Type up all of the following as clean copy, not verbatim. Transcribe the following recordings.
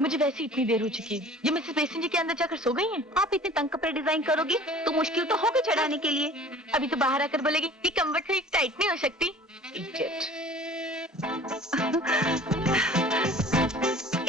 मुझे वैसे इतनी देर हो चुकी है। ये मिसेस बेसन जी के अंदर जाकर सो गई हैं। आप इतने तंग कपड़े डिजाइन करोगी तो मुश्किल तो होगी चढ़ाने के लिए। अभी तो बाहर आकर बोलेगी कि कम्बट थोड़ी टाइट नहीं हो सकती। इडियट।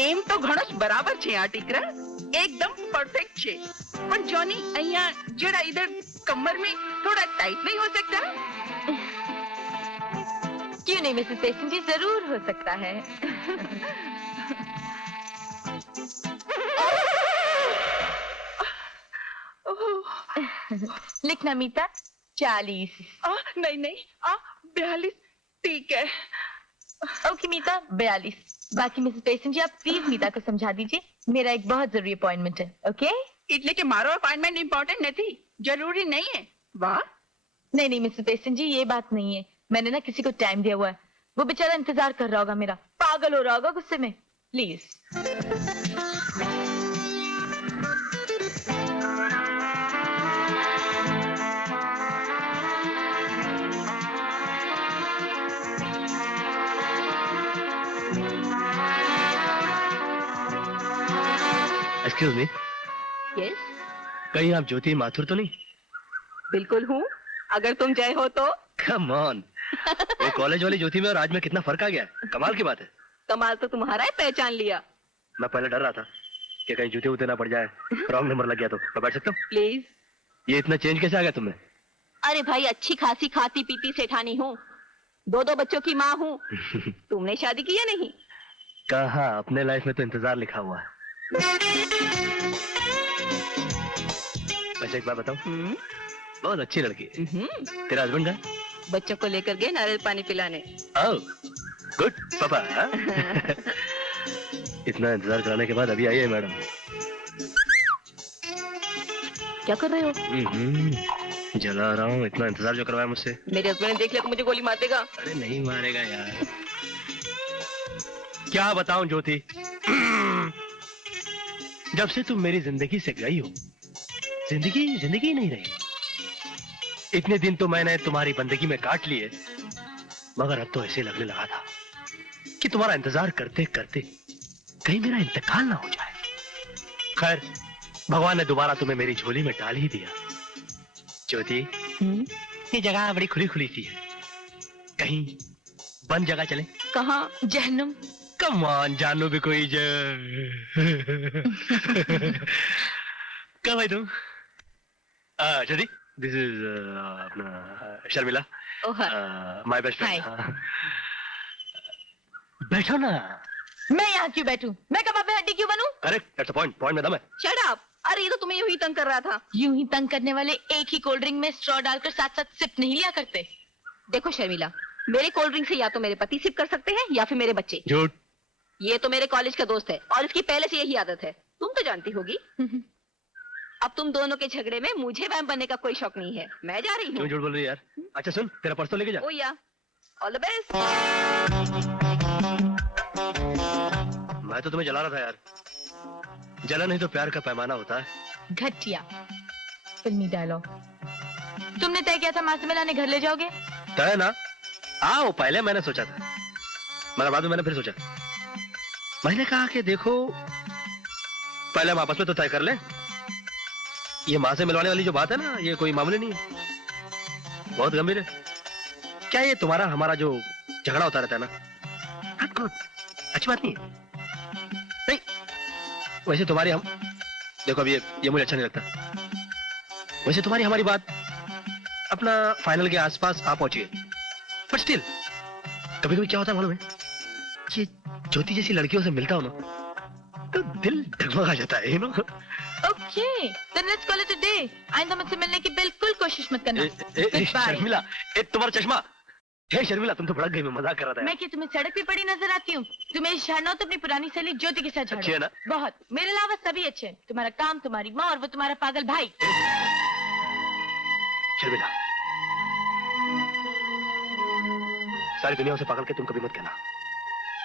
એમ તો ઘણો જ બરાબર છે આ ટીકરા, એકદમ પરફેક્ટ છે, પણ જોની અહીંયા જરા इधर कमर में थोड़ा टाइट नहीं हो सकता? क्यों नहीं मिसेस बेसन जी, जरूर हो सकता है। लिखना मीता 40। नहीं नहीं 42 ठीक है। ओके मीता 42। बाकी मिसेस बेसन जी आप प्लीज मीता को समझा दीजिए, मेरा एक बहुत जरूरी अपॉइंटमेंट है। ओके? એટલે કે મારો અપॉइंटमेंट इम्पोर्टेंट नहीं, जरूरी नहीं है। वाह। नहीं नहीं मिसेस बेसन जी, ये बात नहीं है। मैंने ना किसी को टाइम दिया हुआ है, वो बेचारा इंतजार कर रहा होगा मेरा, पागल हो रहा होगा गुस्से में। प्लीज। Excuse me. यस, कहीं आप ज्योति माथुर तो नहीं? बिल्कुल हूँ। अगर तुम जय हो तो। Come on. वो कॉलेज वाली ज्योति में और आज में कितना फर्क आ गया है, कमाल की बात है। कमाल तो तुम्हारा है, पहचान लिया। मैं पहले डर रहा था कि कहीं जूते उते ना पड़ जाए, रॉन्ग नंबर लग गया तो। मैं बैठ सकता हूँ? प्लीज। ये इतना चेंज कैसे आ गया तुम्हें? अरे भाई, अच्छी खासी खाती पीती सेठानी हूँ, 2 बच्चों की माँ हूँ। तुमने शादी की या नहीं? कहाँ, अपने लाइफ में तो इंतजार लिखा हुआ है। वैसे एक बात बताऊं, बहुत अच्छी लड़की है। तेरा हस्बैंड का? बच्चों को लेकर गए नारियल पानी पिलाने। ओह गुड पापा। इतना इंतजार कराने के बाद अभी आई है मैडम। क्या कर रहे हो? जला रहा हूँ, इतना इंतजार जो करवाया मुझसे। मेरे हस्बैंड ने देख लिया तो मुझे गोली मार देगा। अरे नहीं मारेगा यार। क्या बताऊं ज्योति, जब से तुम मेरी जिंदगी से गई हो, जिंदगी जिंदगी नहीं रही। इतने दिन तो मैंने तुम्हारी बंदगी में काट लिए, मगर अब तो ऐसे लगने लगा था कि तुम्हारा इंतजार करते करते कहीं मेरा इंतकाल ना हो जाए। खैर, भगवान ने दोबारा तुम्हें मेरी झोली में डाल ही दिया। ज्योति, ये जगह बड़ी खुली खुली सी है, कहीं बंद जगह चले? कहाँ? जहन्नुम। कम ऑन, जानू भी कोई कहाँ भाई तुम? ज्योति, दिस इज अपना शर्मिला, माय बेस्ट फ्रेंड। बैठो ना। मैं यहाँ क्यों बैठूं? मैं कबाब में हड्डी क्यों बनूं? अरे दैट्स द पॉइंट, पॉइंट में दम है। Shut up. अरे ये तो तुम्हें यूं ही तंग कर रहा था। यूं ही तंग करने वाले एक ही कोल्ड ड्रिंक में स्ट्रॉ डालकर साथ साथ सिप नहीं लिया करते। देखो शर्मिला, मेरे कोल्ड ड्रिंक से या तो मेरे पति सिप कर सकते हैं या फिर मेरे बच्चे। झूठ। ये तो मेरे कॉलेज का दोस्त है और इसकी पहले से यही आदत है, तुम तो जानती होगी। अब तुम दोनों के झगड़े में मुझे वैम बनने का कोई शौक नहीं है। मैं जा रही हूँ। क्यों झूठ बोल रही है यार? अच्छा सुन, तेरा पर्स तो लेके जा। ओ या, ऑल द बेस्ट। मैं तो तुम्हें जला रहा था यार। जला नहीं तो प्यार का पैमाना होता है। घटिया फिल्मी डायलॉग। तुमने तय किया था माँ से मिलाने घर ले जाओगे? तय ना? आओ, पहले मैंने सोचा था, मगर बाद में मैंने फिर सोचा। मैंने कहा कि देखो, पहले हम आपस में तो तय कर लें। ये माँ से मिलवाने वाली जो बात है ना, ये कोई मामूली नहीं है, बहुत गंभीर है। क्या ये तुम्हारा हमारा जो झगड़ा होता रहता है ना, नॉट गुड, अच्छी बात नहीं है। नहीं, वैसे तुम्हारी हम, देखो अभी ये मुझे अच्छा नहीं लगता। वैसे तुम्हारी हमारी बात अपना फाइनल के आसपास आ पहुंची है, बट स्टिल कभी कभी क्या होता है मालूम है, ये ज्योति जैसी लड़कियों से मिलता हो ना तो दिल डगमगा जाता है, you know. Okay, then let's call it a day. आइंदा मुझसे मिलने की बिल्कुल कोशिश मत करना। शर्मिला, तुम्हारा चश्मा। हे शर्मिला, तुम तो भड़क गई, मैं मजाक कर रहा था। मैं क्या तुम्हें सड़क पे पड़ी नजर आती हूँ? तुम्हें झाड़ना हो तो अपनी पुरानी सहेली ज्योति के साथ झाड़ो। अच्छी है ना? बहुत। मेरे अलावा सभी अच्छे हैं। तुम्हारा काम, तुम्हारी माँ और वो तुम्हारा पागल भाई। शर्मिला, सारी दुनिया उसे पागल के तुम कभी मत कहना,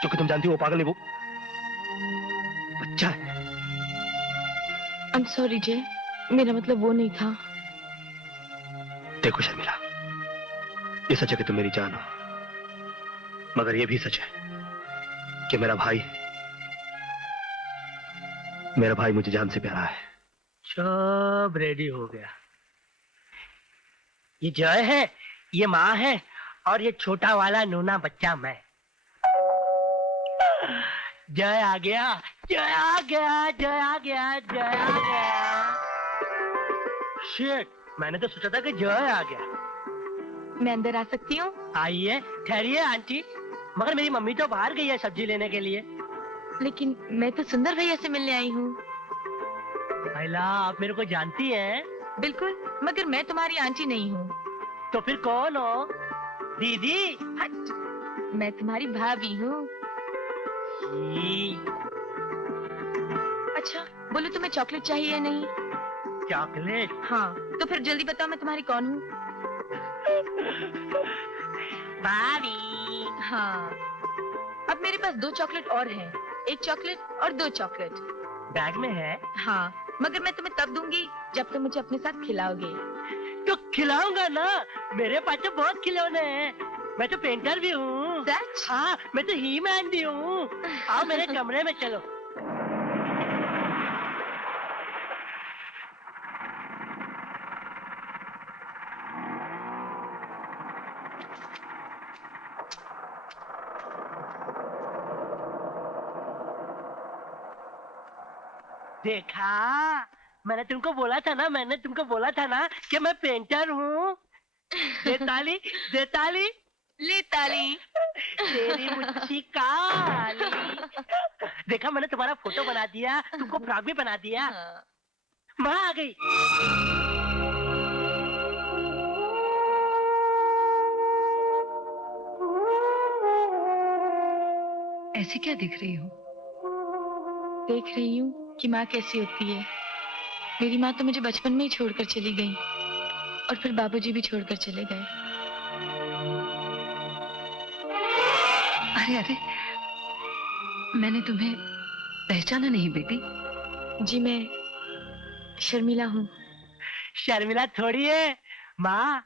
क्योंकि तुम जानती हो वो पागल नहीं, वो बच्चा है। I'm sorry जय, मेरा मतलब वो नहीं था। देखो शर्मिला, ये सच है कि तुम मेरी जान हो, मगर ये भी सच है कि मेरा भाई मेरा भाई मुझे जान से प्यारा है। सब रेडी हो गया। ये जय है, ये माँ है, और ये छोटा वाला नूना बच्चा मैं। जय आ गया, जय आ गया, जय आ गया, जय आ गया। शिट, मैंने तो सोचा था कि जय आ गया। मैं अंदर आ सकती हूँ? आइए, ठहरिए आंटी, मगर मेरी मम्मी तो बाहर गई है सब्जी लेने के लिए। लेकिन मैं तो सुंदर भैया से मिलने आई हूँ। महिला, आप मेरे को जानती हैं? बिल्कुल, मगर मैं तुम्हारी आंटी नहीं हूँ। तो फिर कौन हो? दीदी? हट, मैं तुम्हारी भाभी हूँ। अच्छा, बोलो तुम्हें चॉकलेट चाहिए या नहीं? चॉकलेट? हाँ, तो फिर जल्दी बताओ मैं तुम्हारी कौन हूँ? भाभी। हाँ, अब मेरे पास 2 चॉकलेट और हैं, 1 चॉकलेट और 2 चॉकलेट। बैग में है? हाँ, मगर मैं तुम्हें तब दूंगी जब तुम मुझे अपने साथ खिलाओगे। तो खिलाऊंगा ना, मेरे पास तो बहुत खिलौने हैं। मैं तो पेंटर भी हूँ। सच? हाँ, मैं तो ही मैन भी हूँ। आओ मेरे कमरे में चलो। देखा, मैंने तुमको बोला था ना कि मैं पेंटर हूँ। दे ताली, दे ताली। ले ताली। तेरी मुच्छी काली। देखा, मैंने तुम्हारा फोटो बना दिया, तुमको फ्रॉक भी बना दिया। हाँ। माँ आ गई। ऐसे क्या दिख रही हो? देख रही हूँ कि माँ कैसी होती है। मेरी माँ तो मुझे बचपन में ही छोड़कर चली गई, और फिर बाबूजी भी छोड़कर चले गए। अरे अरे, मैंने तुम्हें पहचाना नहीं बेटी। जी, मैं शर्मिला हूँ। शर्मिला थोड़ी है माँ,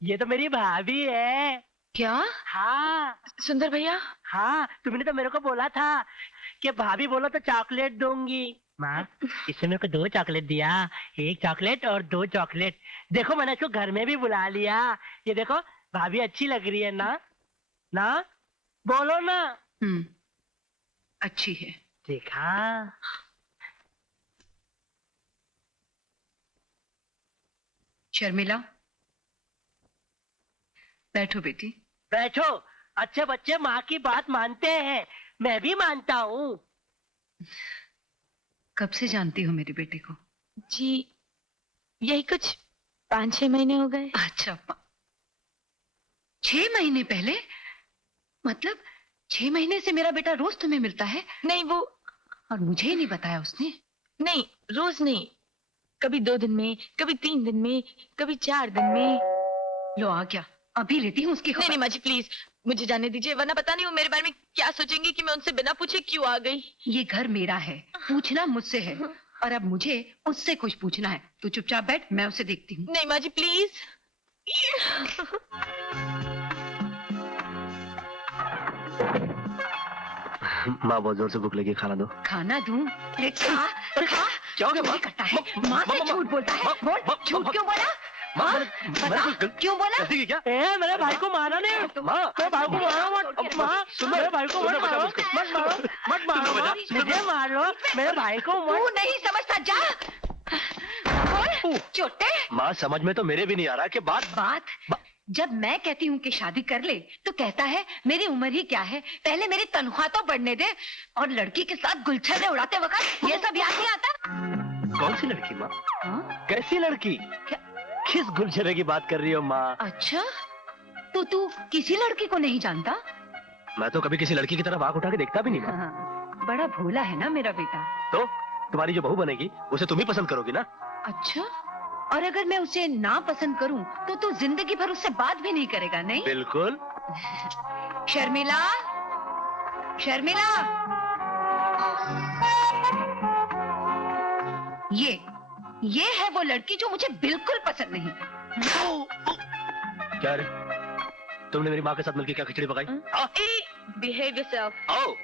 ये तो मेरी भाभी है। क्या? हाँ सुंदर भैया? हाँ, तुमने तो मेरे को बोला था कि भाभी बोलो तो चॉकलेट दूंगी। माँ, इसने मेरे को 2 चॉकलेट दिया, 1 चॉकलेट और 2 चॉकलेट। देखो, मैंने इसको घर में भी बुला लिया। ये देखो, भाभी अच्छी लग रही है ना? ना बोलो ना। अच्छी है। देखा। शर्मिला, बैठो बेटी। बैठो। अच्छे बच्चे माँ की बात मानते हैं, मैं भी मानता हूँ। कब से जानती हो मेरे बेटे को? जी, यही कुछ 5-6 महीने हो गए। अच्छा, 6 महीने पहले? मतलब 6 महीने से मेरा बेटा रोज तुम्हें मिलता है? नहीं, वो और मुझे ही नहीं बताया उसने? नहीं, रोज नहीं, कभी 2 दिन में, कभी 3 दिन में, कभी 4 दिन में। लो आ गया, अभी लेती हूँ उसकी खबर। नहीं माँ जी, प्लीज मुझे जाने दीजिए, वरना पता नहीं वो मेरे बारे में क्या सोचेंगे कि मैं उनसे बिना पूछे क्यों आ गई। ये घर मेरा है, पूछना मुझसे है, और अब मुझे उससे कुछ पूछना है। तू चुपचाप बैठ, मैं उसे देखती हूँ। नहीं माँ जी, प्लीज। माँ, बहुत जोर से भूख लगी, खाना दो। खाना दूं? खा, खा। क्या हो गया माँ? करता है, माँ से झूठ बोलता है। बोल, झूठ क्यों बोला? क्यों बोला? गलती की क्या? मेरे भाई को मारा नहीं। माँ, मेरे भाई को मारो मत। माँ, मेरे भाई को मत मारो, मत मारो, मत मारो। मुझे मार लो, मेरे भाई को तू मत। नहीं समझता, जा। बोल, चोटे। माँ, समझ में तो मेरे भी नहीं आ रहा कि बात जब मैं कहती हूँ कि शादी कर ले, तो कहता है मेरी उम्र ही क्या है, पहले मेरी तनख्वाह तो बढ़ने दे। और लड़की के साथ गुलछर्रे उड़ाते वक्त ये सब याद नहीं आता? कौन सी लड़की माँ? हाँ? कैसी लड़की? किस गुलछर्रे की बात कर रही हो माँ? अच्छा, तो तू किसी लड़की को नहीं जानता? मैं तो कभी किसी लड़की की तरफ आंख उठा के देखता भी नहीं माँ। हाँ, बड़ा भोला है ना मेरा बेटा। तो तुम्हारी जो बहू बनेगी उसे तुम ही पसंद करोगी ना? अच्छा, और अगर मैं उसे ना पसंद करूं तो तू जिंदगी भर उससे बात भी नहीं करेगा, नहीं? बिल्कुल। शर्मिला, शर्मिला, ये है वो लड़की जो मुझे बिल्कुल पसंद नहीं। क्या रे, तुमने मेरी माँ के साथ मिलकर क्या खिचड़ी पकाई? Behave yourself. आओ,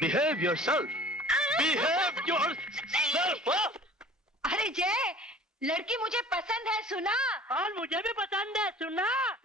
बिहेव योरसेल्फ। Behave yourself. अरे जय, लड़की मुझे पसंद है, सुना? और मुझे भी पसंद है, सुना?